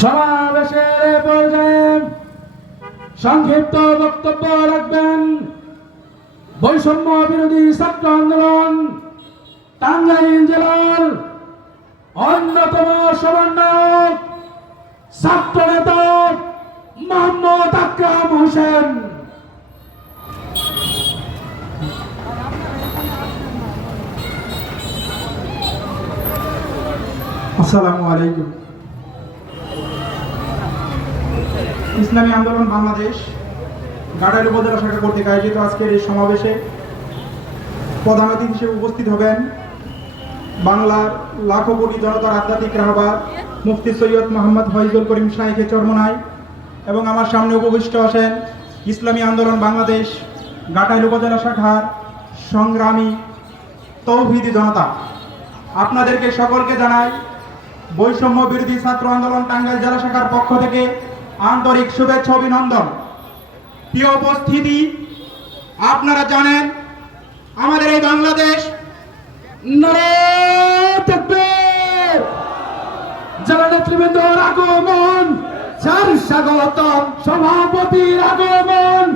সমাবেশের পর্যায়ে সংক্ষিপ্ত বক্তব্য রাখবেন বৈষম্য বিরোধী ছাত্র আন্দোলন টাঙ্গাইল জেলার অন্যতম সমন্বয়ক ছাত্র নেতা মোহাম্মদ আকরাম হোসেন। আসসালামু আলাইকুম। ইসলামী আন্দোলন বাংলাদেশ গাড়াইল উপজেলা শাখা কর্তৃক আয়োজিত আজকের এই সমাবেশে প্রধান অতিথি হিসেবে উপস্থিত হবেন বাংলার লাখো কোটি জনতার আধ্যাত্মিক রাহবার মুফতি সৈয়দ মোহাম্মদ ফয়জুল করিম শাইখে চরমনাই এবং আমার সামনে উপবিষ্ট আছেন ইসলামী আন্দোলন বাংলাদেশ গাটাইল উপজেলা শাখার সংগ্রামী তৌহিদি জনতা। আপনাদেরকে সকলকে জানাই বৈষম্য বিরোধী ছাত্র আন্দোলন টাঙ্গাইল জেলা শাখার পক্ষ থেকে আন্তরিক শুভেচ্ছা অভিনন্দন। প্রিয় উপস্থিতি, আপনারা জানেন আমাদের এই বাংলাদেশ জেলা নেতৃবৃন্দর আগমন, স্যার স্বাগতম, সভাপতির আগমন,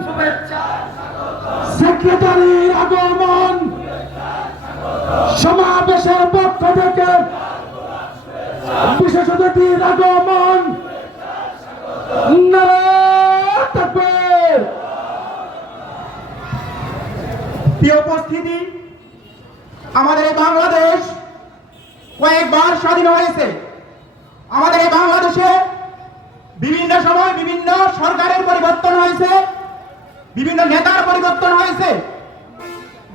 সেক্রেটারির আগমন, সমাবেশের পক্ষ থেকে বিশেষ অতিথির আগমন। প্রিয় উপস্থিতি, আমাদের এই বাংলাদেশ কয়েকবার স্বাধীন হয়েছে। আমাদের এই বাংলাদেশে বিভিন্ন সময় বিভিন্ন সরকারের পরিবর্তন হয়েছে, বিভিন্ন নেতার পরিবর্তন হয়েছে।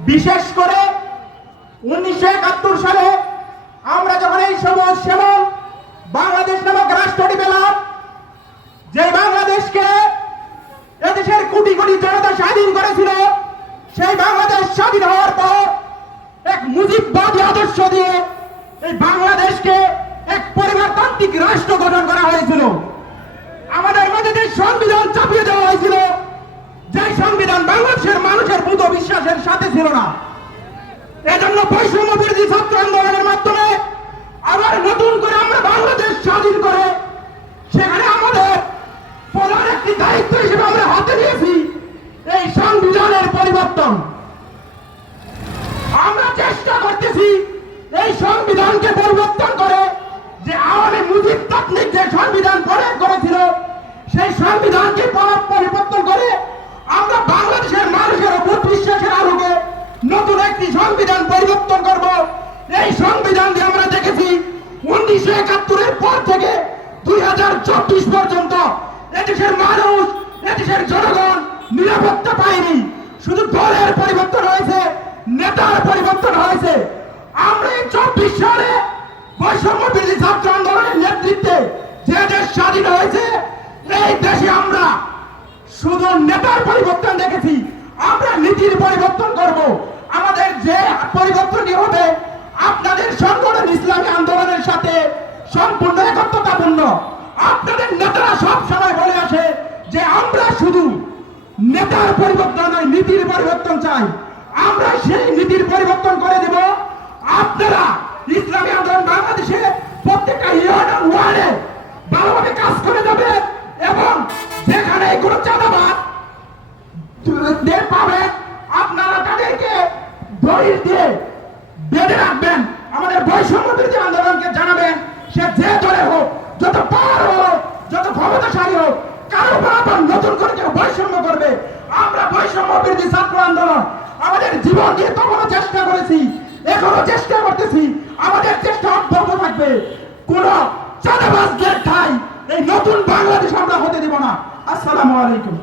বিশেষ করে 1971 সালে আমরা যখন এই সবুজ শ্যামল বাংলাদেশ নামক রাষ্ট্রটি পেলাম, যে বাংলাদেশকে এদেশের কোটি কোটি জনতা স্বাধীন করেছিল, সেই বাংলাদেশ স্বাধীন হওয়ার পর এক মুজিববাদী আদর্শ দিয়ে এই বাংলাদেশকে এক পরিবারতান্ত্রিক রাষ্ট্র গঠন করা হয়েছিল। আমাদের মধ্যে যে সংবিধান চাপিয়ে দেওয়া হয়েছিল, যে সংবিধান বাংলাদেশের মানুষের মূল বিশ্বাসের সাথে ছিল না। এজন্য বৈষম্য বিরোধী ছাত্র আন্দোলনের মাধ্যমে আবার নতুন করে আমরা বাংলাদেশ স্বাধীন করে সেখানে আমাদের প্রধান একটি দায়িত্ব হিসেবে আমরা হাতে নিয়েছি এই সংবিধানের পরিবর্তন। আমরা চেষ্টা করতেছি এই সংবিধানকে পরিবর্তন করে যে আওয়ামী মুজিবতান্ত্রিক যে সংবিধান প্রয়োগ করেছিল, সেই সংবিধানকে পরিবর্তন করে আমরা বাংলাদেশের মানুষের ভোট বিশ্বাসের আলোকে নতুন একটি সংবিধান পরিবর্তন করব। এই সংবিধান দিয়ে আমরা দেখেছি 1971-এর পর থেকে 2024 পর্যন্ত এদেশের মানুষ, এদেশের জনগণ নিরাপত্তা পায়নি। শুধু দলের পরিবর্তন হয়েছে, নেতার পরিবর্তন হয়েছে। আমরা এই 24 সালে বৈষম্য বিরোধী ছাত্র আন্দোলনের নেতৃত্বে যে দেশ স্বাধীন হয়েছে, এই দেশে আমরা শুধু নেতার পরিবর্তন দেখেছি, আমরা নীতির পরিবর্তন করব। আমাদের যে পরিবর্তনটি হবে আপনাদের সংগঠন ইসলামী আন্দোলনের সাথে সম্পূর্ণ একত্রতাপূর্ণ। আপনাদের নেতারা সব সময় বলে আসে যে আমরা শুধু নেতার পরিবর্তন নয়, নীতির পরিবর্তন চাই। আমরা সেই নীতির পরিবর্তন করে দেব। আপনারা ইসলামী আন্দোলন বাংলাদেশে প্রত্যেকটা ইউনিয়ন ওয়ার্ডে ভালোভাবে কাজ করে যাবে এবং যেখানে কোনো চাঁদাবাদ পাবেন আপনারা তাদেরকে দড়ি দিয়ে বেঁধে রাখবেন। আমাদের বৈষম্য বিরোধী আন্দোলনকে জানাবেন, সে যে দলে হোক, যত পাওয়ার হোক, যত ক্ষমতাশালী হোক, কারো বরাবর নতুন করে কেউ বৈষম্য করবে। আমরা বৈষম্য বিরোধী ছাত্র আন্দোলন আমাদের জীবন দিয়ে তখনও চেষ্টা করেছি, এখনো চেষ্টা করতেছি, আমাদের চেষ্টা অব্যাহত থাকবে। কোন চাঁদাবাজদের ঠাঁই এই নতুন বাংলাদেশ আমরা হতে দেব না। আসসালামু আলাইকুম।